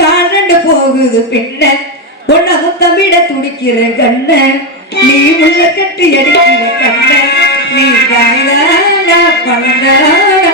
போகுது பின்ன உன்னை முத்தமிட துடிக்கிற கண்ண நீ உள்ள கட்டி அடிக்கிற கண்ண நீ தாய்தானா பணந்தானா